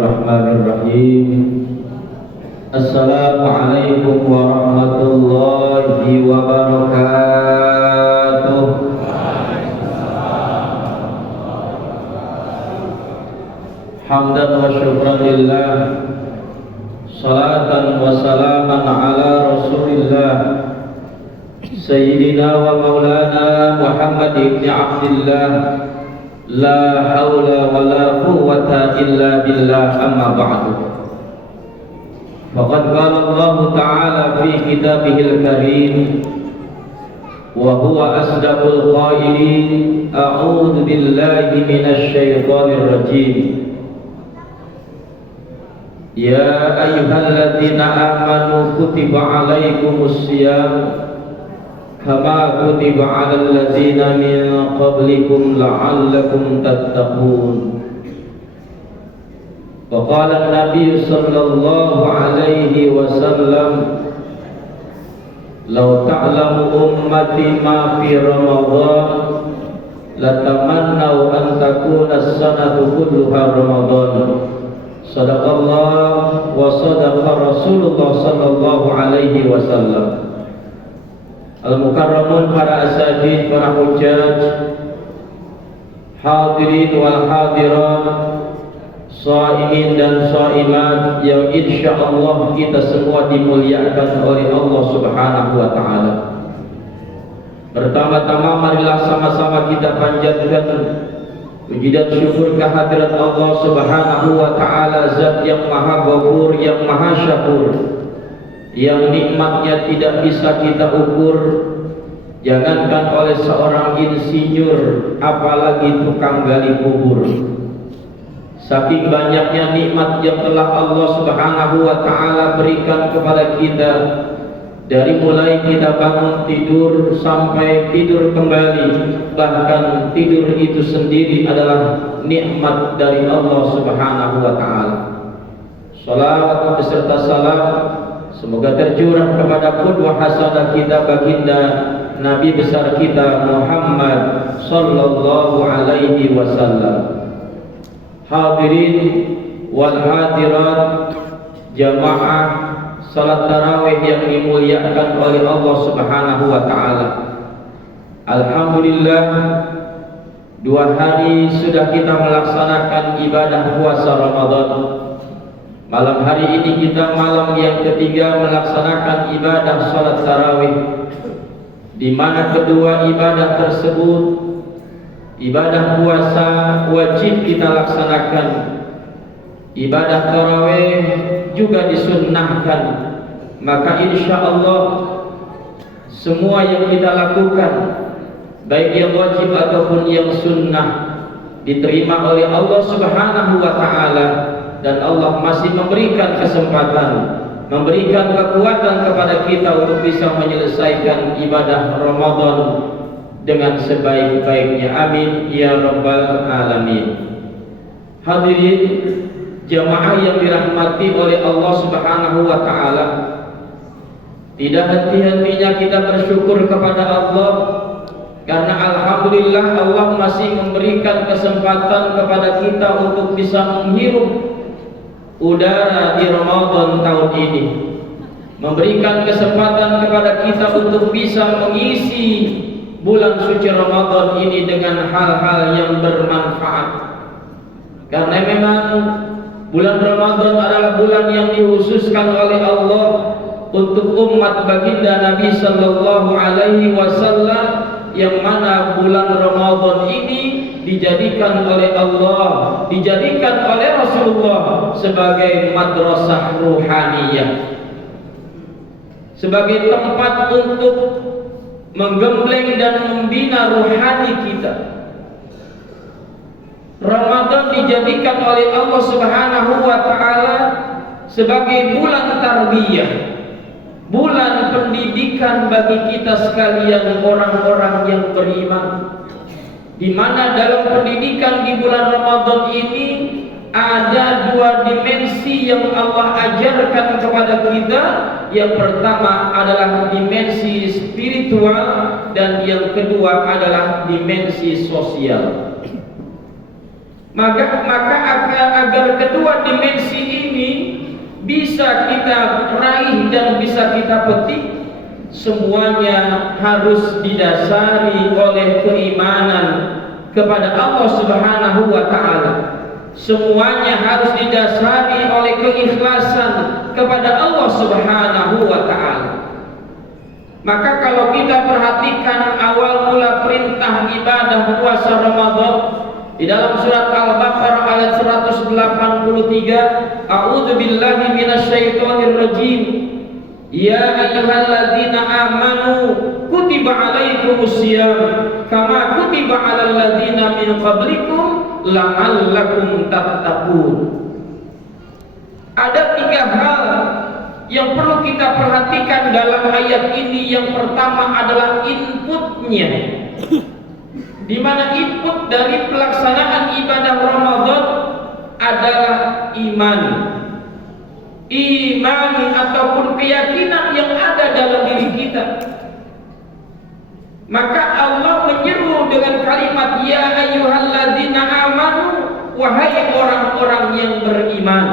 Bismillahirrahmanirrahim. Assalamualaikum warahmatullahi wabarakatuh. Hamdan wa syukran lillah, salatan wa salaman ala rasulillah, Sayyidina wa maulana Muhammad ibn Abdillah. La hawla wa la quwwata illa billah, amma ba'du. Faqad qala Allah ta'ala fi kitabihil karim, wa huwa asdaqul qailin, a'udzu billahi minasy syaithanir rajim. Ya ayyuhalladzina amanu kutiba 'alaikumus shiyam kama kutiba 'alal ladzina min qablikum la'allakum tattaqun. Wa qala an-nabiy sallallahu alaihi wasallam, law ta'lamu ummati ma fi ramadan latamannaw an takuna as-sanatu kulluha ramadan. Sadaqallah wa sadaqa Rasulullah sallallahu alaihi wasallam. Al-mukarramun, para asatidz, para hujjaj, hadirin wal hadirat, shaimin dan shaimat yang insyaallah kita semua dimuliakan oleh Allah Subhanahu wa taala. Pertama-tama marilah sama-sama kita panjatkan puji dan syukur kehadirat Allah Subhanahu wa taala, zat yang maha ghafur, yang maha syakur, yang nikmatnya tidak bisa kita ukur, jangankan oleh seorang insinyur, apalagi tukang gali kubur. Saking banyaknya nikmat yang telah Allah Subhanahu wa taala berikan kepada kita, dari mulai kita bangun tidur sampai tidur kembali, bahkan tidur itu sendiri adalah nikmat dari Allah Subhanahu wa taala. Shalawat beserta salam semoga tercurah kepada qudwah hasanah kita, baginda Nabi besar kita Muhammad sallallahu alaihi wasallam. Hadirin wal hadirat, jamaah salat tarawih yang dimuliakan oleh Allah Subhanahu wa taala. Alhamdulillah, 2 hari sudah kita melaksanakan ibadah puasa Ramadan. Malam hari ini kita malam yang ketiga melaksanakan ibadah salat tarawih, di mana kedua ibadah tersebut, ibadah puasa wajib kita laksanakan, ibadah tarawih juga disunnahkan. Maka insya Allah semua yang kita lakukan, baik yang wajib ataupun yang sunnah, diterima oleh Allah Subhanahu wa taala. Dan Allah masih memberikan kesempatan, memberikan kekuatan kepada kita untuk bisa menyelesaikan ibadah Ramadan dengan sebaik-baiknya. Amin ya rabbal alamin. Hadirin jamaah yang dirahmati oleh Allah Subhanahu wa taala, tidak henti-hentinya kita bersyukur kepada Allah, karena alhamdulillah Allah masih memberikan kesempatan kepada kita untuk bisa menghirup udara di Ramadan tahun ini, memberikan kesempatan kepada kita untuk bisa mengisi bulan suci Ramadan ini dengan hal-hal yang bermanfaat. Karena memang bulan Ramadan adalah bulan yang dikhususkan oleh Allah untuk umat baginda Nabi sallallahu alaihi wasallam, yang mana bulan Ramadan ini dijadikan oleh Allah, dijadikan oleh Rasulullah sebagai madrasah ruhaniyah, sebagai tempat untuk menggembleng dan membina ruhani kita. Ramadan dijadikan oleh Allah Subhanahu wa taala sebagai bulan tarbiyah, bulan pendidikan bagi kita sekalian orang-orang yang beriman, di mana dalam pendidikan di bulan Ramadan ini ada 2 dimensi yang Allah ajarkan kepada kita. Yang pertama adalah dimensi spiritual, dan yang kedua adalah dimensi sosial. Maka agar kedua dimensi ini bisa kita raih dan bisa kita petik, semuanya harus didasari oleh keimanan kepada Allah Subhanahu wa taala. Semuanya harus didasari oleh keikhlasan kepada Allah Subhanahu wa taala. Maka kalau kita perhatikan awal mula perintah ibadah puasa Ramadan di dalam surat Al-Baqarah ayat 183, A'udzu billahi minasyaitonir rajim. Ya ayyuhalladzina amanu kutiba alaikumusiyam kama kutiba alal ladzina min qablikum la'allakum tattaqun. Ada 3 hal yang perlu kita perhatikan dalam ayat ini. Yang pertama adalah inputnya, di mana input dari pelaksanaan ibadah Ramadan adalah iman ataupun keyakinan yang ada dalam diri kita. Maka Allah menyeru dengan kalimat ya ayyuhalladzina amanu, wahai orang-orang yang beriman.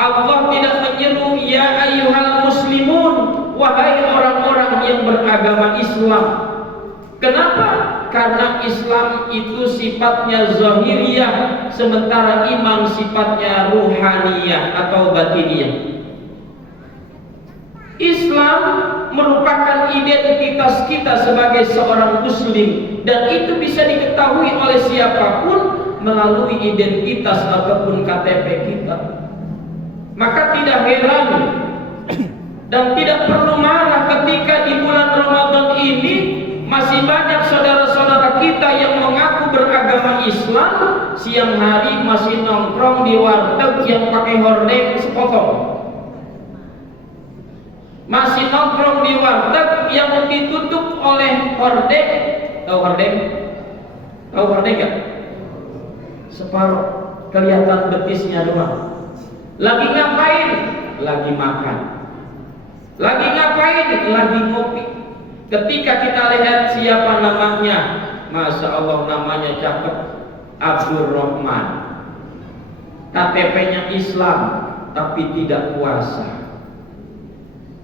Allah tidak menyeru ya ayyuhal muslimun, wahai orang-orang yang beragama Islam. Kenapa? Karena Islam itu sifatnya zahiriyah, sementara iman sifatnya ruhaniyah atau batiniyah. Islam merupakan identitas kita sebagai seorang muslim, dan itu bisa diketahui oleh siapapun melalui identitas ataupun KTP kita. Maka tidak heran dan tidak perlu marah ketika di bulan Ramadan ini masih banyak saudara-saudara kita yang mengaku beragama Islam, siang hari masih nongkrong di warteg yang pakai hordeng sepotong, masih nongkrong di warteg yang ditutup oleh hordeng. Tahu hordeng? Tahu hordeng gak? Separuh kelihatan betisnya doang. Lagi ngapain? Lagi makan. Lagi ngapain? Lagi ngopi. Ketika kita lihat siapa namanya, Masya Allah namanya cakep, Abdul Rahman, KTP-nya Islam tapi tidak puasa.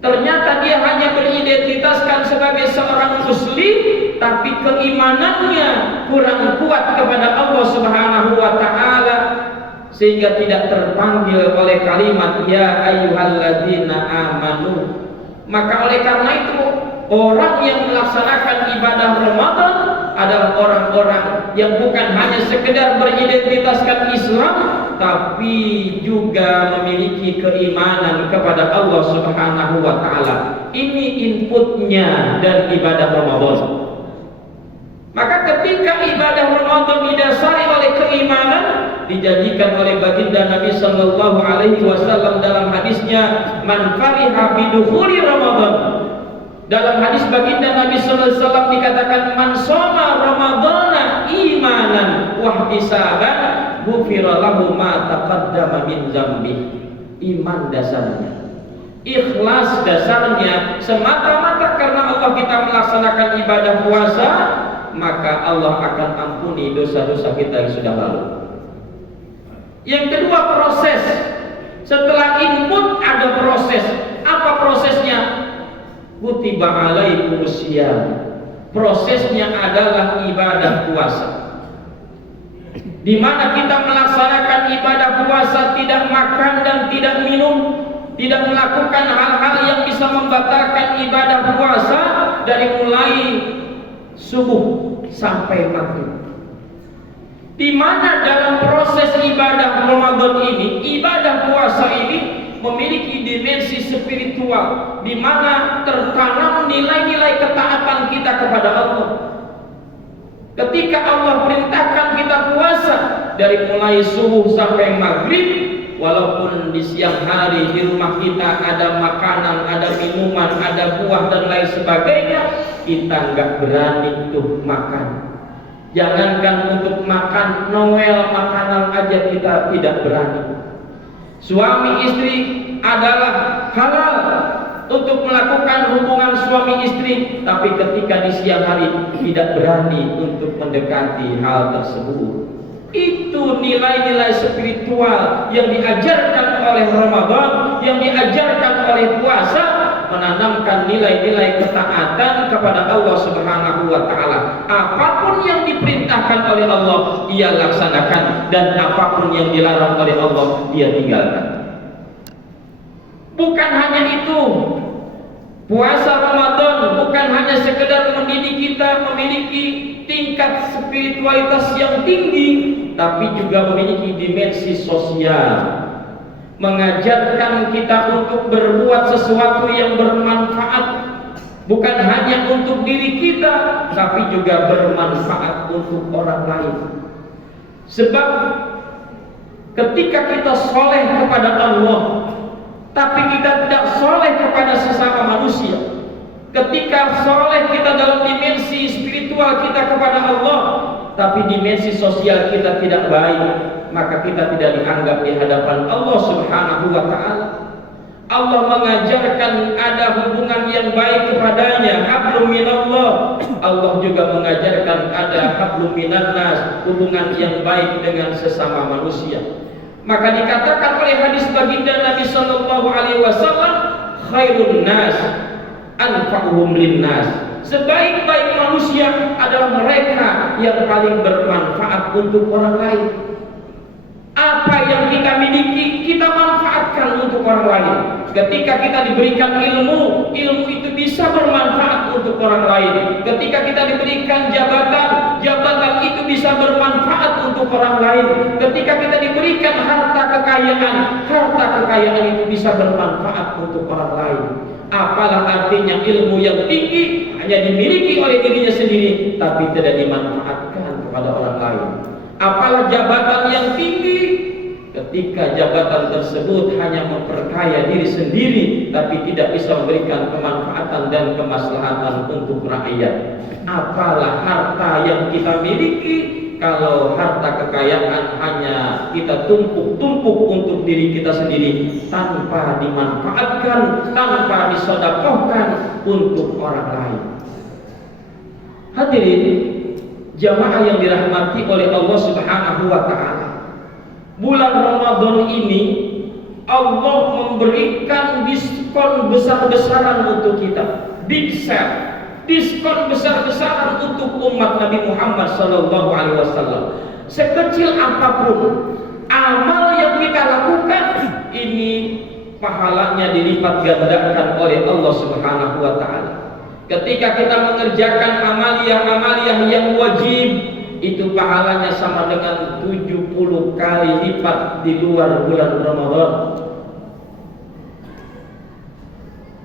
Ternyata dia hanya beridentitaskan sebagai seorang muslim, tapi keimanannya kurang kuat kepada Allah Subhanahu wa taala, sehingga tidak terpanggil oleh kalimat ya ayyuhalladzina amanu. Maka oleh karena itu, orang yang melaksanakan ibadah Ramadan adalah orang-orang yang bukan hanya sekedar beridentitaskan Islam, tapi juga memiliki keimanan kepada Allah Subhanahu wa taala. Ini inputnya dari ibadah Ramadan. Maka ketika ibadah Ramadan didasari oleh keimanan, dijadikan oleh baginda Nabi sallallahu alaihi wasallam dalam hadisnya, man fariha bidukhuli Ramadan. Dalam hadis baginda Nabi sallallahu alaihi wasallam dikatakan, man shoma ramadhana imanan wa ihtisaban ghufira lahu ma taqaddama min dzambi. Iman dasarnya, ikhlas dasarnya, semata-mata karena Allah kita melaksanakan ibadah puasa, maka Allah akan ampuni dosa-dosa kita yang sudah lalu. Yang kedua, proses. Setelah input ada proses. Apa prosesnya? Kutiba alaikumusiyam. Prosesnya adalah ibadah puasa, di mana kita melaksanakan ibadah puasa tidak makan dan tidak minum, tidak melakukan hal-hal yang bisa membatalkan ibadah puasa dari mulai subuh sampai maghrib. Di mana dalam proses ibadah Ramadan ini, ibadah puasa ini memiliki dimensi spiritual, di mana tertanam nilai-nilai ketaatan kita kepada Allah. Ketika Allah perintahkan kita puasa dari mulai subuh sampai maghrib, walaupun di siang hari di rumah kita ada makanan, ada minuman, ada buah dan lain sebagainya, kita nggak berani tuh makan. Jangankan untuk makan Noel makanan aja kita tidak berani. Suami istri adalah halal untuk melakukan hubungan suami istri, tapi ketika di siang hari tidak berani untuk mendekati hal tersebut. Itu nilai-nilai spiritual yang diajarkan oleh Ramadan, yang diajarkan oleh puasa, menanamkan nilai-nilai ketaatan kepada Allah Subhanahu wa taala. Apapun yang diperintahkan oleh Allah dia laksanakan, dan apapun yang dilarang oleh Allah dia tinggalkan. Bukan hanya itu, puasa Ramadan bukan hanya sekedar mendidik kita memiliki tingkat spiritualitas yang tinggi, tapi juga memiliki dimensi sosial, mengajarkan kita untuk berbuat sesuatu yang bermanfaat, bukan hanya untuk diri kita, tapi juga bermanfaat untuk orang lain. Sebab ketika kita soleh kepada Allah, tapi kita tidak soleh kepada sesama manusia, ketika soleh kita dalam dimensi spiritual kita kepada Allah, tapi dimensi sosial kita tidak baik, maka kita tidak dianggap di hadapan Allah Subhanahu wa ta'ala. Allah mengajarkan ada hubungan yang baik kepadanya, hablum minallah. Allah juga mengajarkan ada hablum minannas, hubungan yang baik dengan sesama manusia. Maka dikatakan oleh hadis baginda Nabi sallallahu alaihi wasallam, khairun nas anfa'uhum linnas. Sebaik-baik manusia adalah mereka yang paling bermanfaat untuk orang lain. Apa yang kita miliki kita manfaatkan untuk orang lain. Ketika kita diberikan ilmu, ilmu itu bisa bermanfaat untuk orang lain. Ketika kita diberikan jabatan, jabatan itu bisa bermanfaat untuk orang lain. Ketika kita diberikan harta kekayaan itu bisa bermanfaat untuk orang lain. Apalah artinya ilmu yang tinggi hanya dimiliki oleh dirinya sendiri, tapi tidak dimanfaatkan kepada orang lain. Apalah jabatan yang tinggi ketika jabatan tersebut hanya memperkaya diri sendiri, tapi tidak bisa memberikan kemanfaatan dan kemaslahatan untuk rakyat. Apalah harta yang kita miliki kalau harta kekayaan hanya kita tumpuk-tumpuk untuk diri kita sendiri, tanpa dimanfaatkan, tanpa disedekahkan untuk orang lain. Hadirin jamaah yang dirahmati oleh Allah Subhanahu wa ta'ala, bulan Ramadan ini Allah memberikan diskon besar-besaran untuk kita, big sale, diskon besar-besaran untuk umat Nabi Muhammad sallallahu alaihi wasallam. Sekecil apapun amal yang kita lakukan, ini pahalanya dilipat gandakan oleh Allah Subhanahu wa ta'ala. Ketika kita mengerjakan amaliyah-amaliyah yang wajib, itu pahalanya sama dengan 70 kali lipat di luar bulan Ramadan.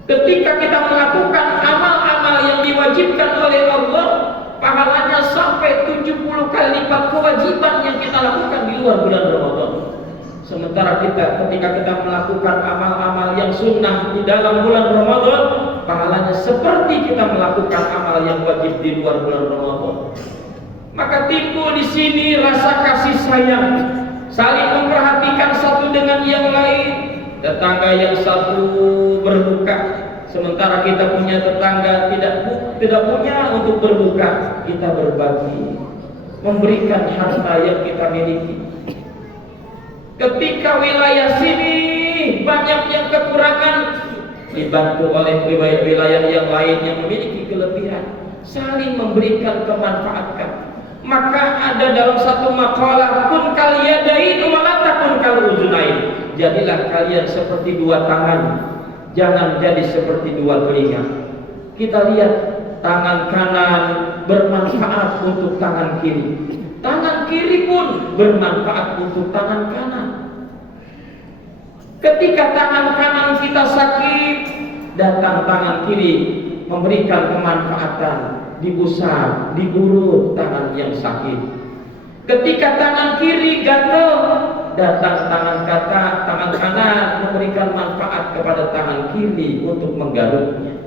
Ketika kita melakukan amal-amal yang diwajibkan oleh Allah, pahalanya sampai 70 kali lipat kewajiban yang kita lakukan di luar bulan Ramadan. Sementara ketika kita melakukan amal-amal yang sunnah di dalam bulan Ramadan, pahalanya seperti kita melakukan amal yang wajib di luar bulan Ramadan. Maka timbul di sini rasa kasih sayang, saling memperhatikan satu dengan yang lain. Tetangga yang satu berbuka, sementara kita punya tetangga tidak punya untuk berbuka, kita berbagi, memberikan harta yang kita miliki. Ketika wilayah sini banyak yang kekurangan, dibantu oleh wilayah yang lain yang memiliki kelebihan, saling memberikan kemanfaatan. Maka ada dalam satu makalah, kun kal yadain wa la takun kal uzunain. Jadilah kalian seperti dua tangan, jangan jadi seperti dua telinga. Kita lihat tangan kanan bermanfaat untuk tangan kiri, tangan kiri pun bermanfaat untuk tangan kanan. Ketika tangan kanan kita sakit, datang tangan kiri memberikan kemanfaatan, diusap, diurut tangan yang sakit. Ketika tangan kiri gatal, datang tangan kanan memberikan manfaat kepada tangan kiri untuk menggaruknya.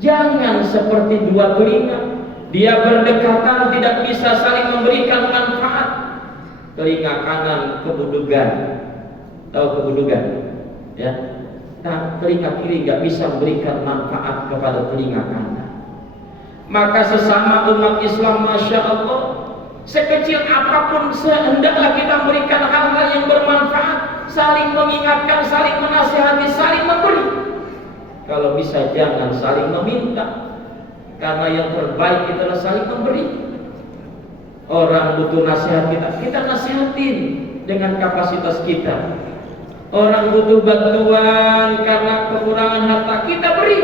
Jangan seperti dua telinga, dia berdekatan tidak bisa saling memberikan manfaat. Telinga kanan kebudugan, tahu kebudugan? Ya. Nah, telinga kiri gak bisa memberikan manfaat kepada telinga kanan. Maka sesama umat Islam, masya Allah, Sekecil apapun hendaklah kita memberikan hal-hal yang bermanfaat, saling mengingatkan, saling menasihati, saling memberi. Kalau bisa jangan saling meminta, karena yang terbaik adalah saling memberi. Orang butuh nasihat kita nasihatin dengan kapasitas kita. Orang butuh bantuan karena kekurangan harta, kita beri.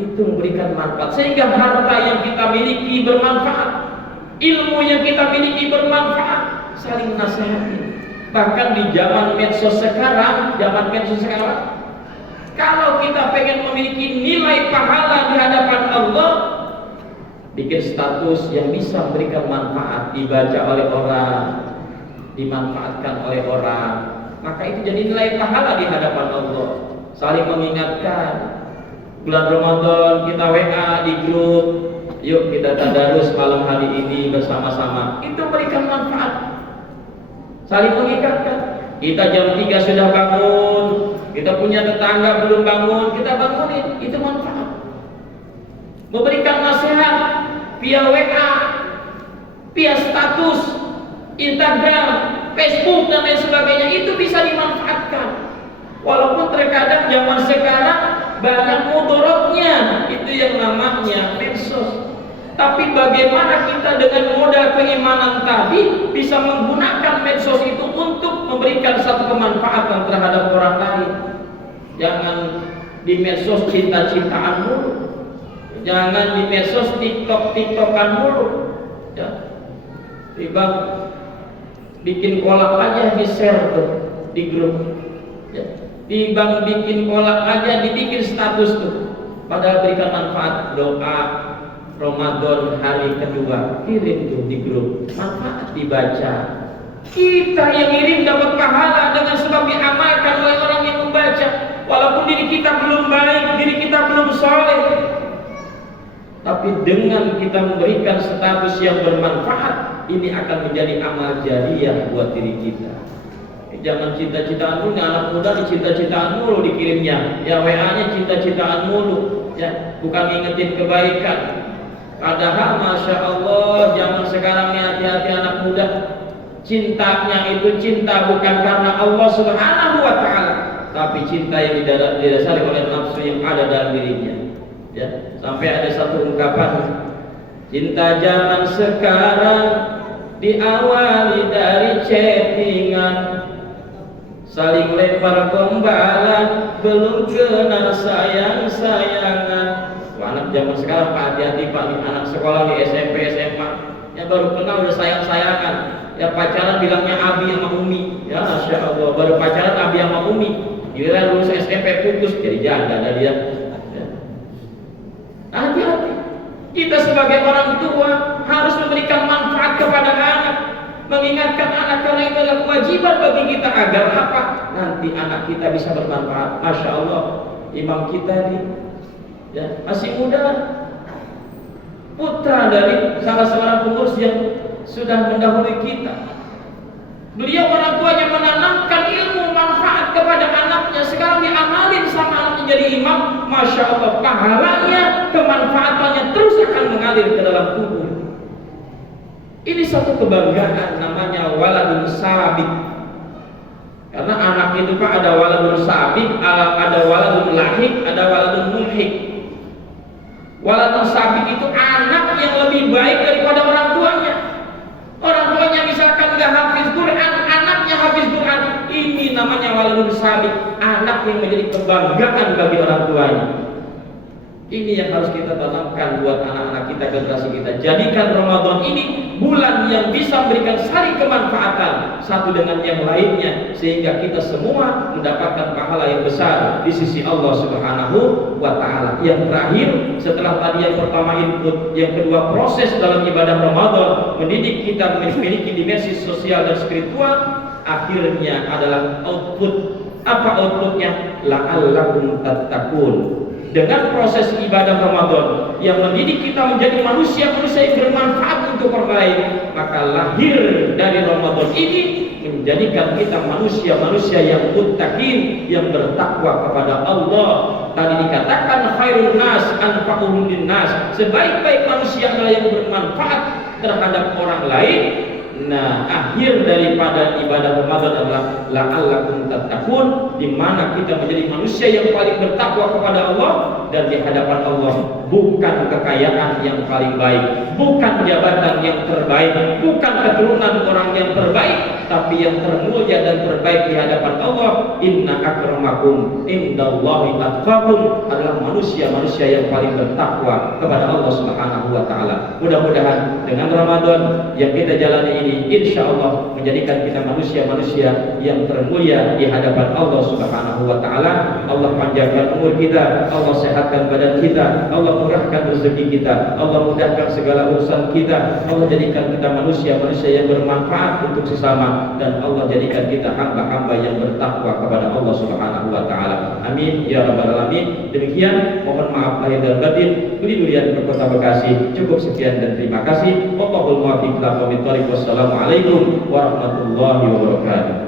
Itu memberikan manfaat, sehingga harta yang kita miliki bermanfaat, ilmu yang kita miliki bermanfaat, saling nasihati. Bahkan di zaman medsos sekarang, kalau kita pengen memiliki nilai pahala di hadapan Allah, bikin status yang bisa memberikan manfaat, dibaca oleh orang, dimanfaatkan oleh orang, maka itu jadi nilai pahala di hadapan Allah. Saling mengingatkan. Bulan Ramadan kita WA di grup, yuk kita tadarus malam hari ini bersama-sama. Itu memberikan manfaat. Saling mengingatkan. Kita jam 3 sudah bangun, kita punya tetangga belum bangun, kita bangunin. Itu manfaat. Memberikan nasihat via WA, via status Instagram, Facebook dan lain sebagainya, itu bisa dimanfaatkan. Walaupun terkadang zaman sekarang banyak mudaratnya, itu yang namanya medsos. Tapi bagaimana kita dengan modal keimanan tadi bisa menggunakan medsos itu untuk memberikan satu kemanfaatan terhadap orang lain. Jangan di medsos cinta-cintaan mulu, jangan di medsos tiktokan mulu, ya. Tiba bikin kolak aja di share tuh di grup, ya. Tiba bikin kolak aja dibikin status tuh, padahal berikan manfaat. Doa Ramadan hari kedua kirim tuh di grup, manfaat dibaca. Kita yang ngirim dapat pahala dengan sebab diamalkan oleh orang yang membaca. Walaupun diri kita belum baik, diri kita belum soleh, tapi dengan kita memberikan status yang bermanfaat, ini akan menjadi amal jariah buat diri kita. Jangan cinta-citaan mulu, anak muda dicinta-citaan mulu dikirimnya, ya WA-nya cinta-citaan mulu, ya bukan ngingetin kebaikan. Padahal Masya Allah zaman sekarang ini hati-hati anak muda, cintanya itu cinta bukan karena Allah Subhanahu wa Ta'ala, tapi cinta yang didasari oleh nafsu yang ada dalam dirinya. Ya, sampai ada satu ungkapan, cinta zaman sekarang diawali dari chattingan, saling lempar gombalan, belum kenal sayang-sayangan. Anak zaman sekarang Pak, hati-hati Pak, anak sekolah di SMP, SMA yang baru kenal udah sayang-sayangan, ya pacaran bilangnya Abi sama Umi, ya Masya Allah, baru pacaran Abi sama Umi, giliran lulus SMP putus jadi janda dah dia. Hati-hati. Kita sebagai orang tua harus memberikan manfaat kepada anak, mengingatkan anak, karena itu adalah kewajiban bagi kita agar apa? Nanti anak kita bisa bermanfaat. Masya Allah, imam kita nih, ya, masih muda, putra dari salah seorang pengurus yang sudah mendahului kita. Beliau orang tuanya menanamkan ilmu manfaat kepada anaknya, sekarang diamalin sama anaknya jadi imam. Masya Allah, pahalanya, kemanfaatannya terus akan mengalir ke dalam tubuh. Ini satu kebanggaan, namanya waladun sabit. Karena anak itu Pak, ada waladun sabit, ada waladun lahik, ada waladun mulhik. Waladun sabit itu anak yang lebih baik daripada orang tuanya. Orang tuanya misalkan gak hafiz Quran, anaknya hafiz Quran. Ini namanya waladun sabit, anak yang menjadi kebanggaan bagi orang tuanya. Ini yang harus kita tanamkan buat anak-anak kita, generasi kita. Jadikan Ramadan ini bulan yang bisa memberikan saling kemanfaatan satu dengan yang lainnya, sehingga kita semua mendapatkan pahala yang besar di sisi Allah Subhanahu wa Ta'ala. Yang terakhir, setelah tadi yang pertama input, yang kedua proses dalam ibadah Ramadan mendidik kita memiliki dimensi sosial dan spiritual, akhirnya adalah output. Apa outputnya? La'allakum tattaqun. Dengan proses ibadah Ramadan yang mendidik kita menjadi manusia-manusia yang bermanfaat untuk orang lain, maka lahir dari Ramadan ini menjadikan kita manusia-manusia yang muttaqin, yang bertakwa kepada Allah. Tadi dikatakan khairun nas anfa'uhum linnas, sebaik-baik manusia adalah yang bermanfaat terhadap orang lain. Nah, akhir daripada ibadah Ramadan adalah la'allakum tattaqun, di mana kita menjadi manusia yang paling bertakwa kepada Allah, dan di hadapan Allah bukan kekayaan yang paling baik, bukan jabatan yang terbaik, bukan keturunan orang yang terbaik, tapi yang termulia dan terbaik di hadapan Allah, inna akramakum indallahi atqakum, adalah manusia-manusia yang paling bertakwa kepada Allah Subhanahu wa taala. Mudah-mudahan dengan Ramadan yang kita jalani ini insya Allah menjadikan kita manusia-manusia yang termulia di hadapan Allah Subhanahu wa taala. Allah panjangkan umur kita, Allah sehatkan badan kita, Allah murahkan rezeki kita, Allah mudahkan segala urusan kita, Allah jadikan kita manusia-manusia yang bermanfaat untuk sesama, dan Allah jadikan kita hamba-hamba yang bertakwa kepada Allah Subhanahu wa taala. Amin ya rabbal alamin. Demikian, mohon maaf lahir dan batin. Durian Kota Bekasi. Cukup sekian dan terima kasih. Wallahul muwaffiq ila aqwamit thoriq. Wassalamualaikum warahmatullahi wabarakatuh.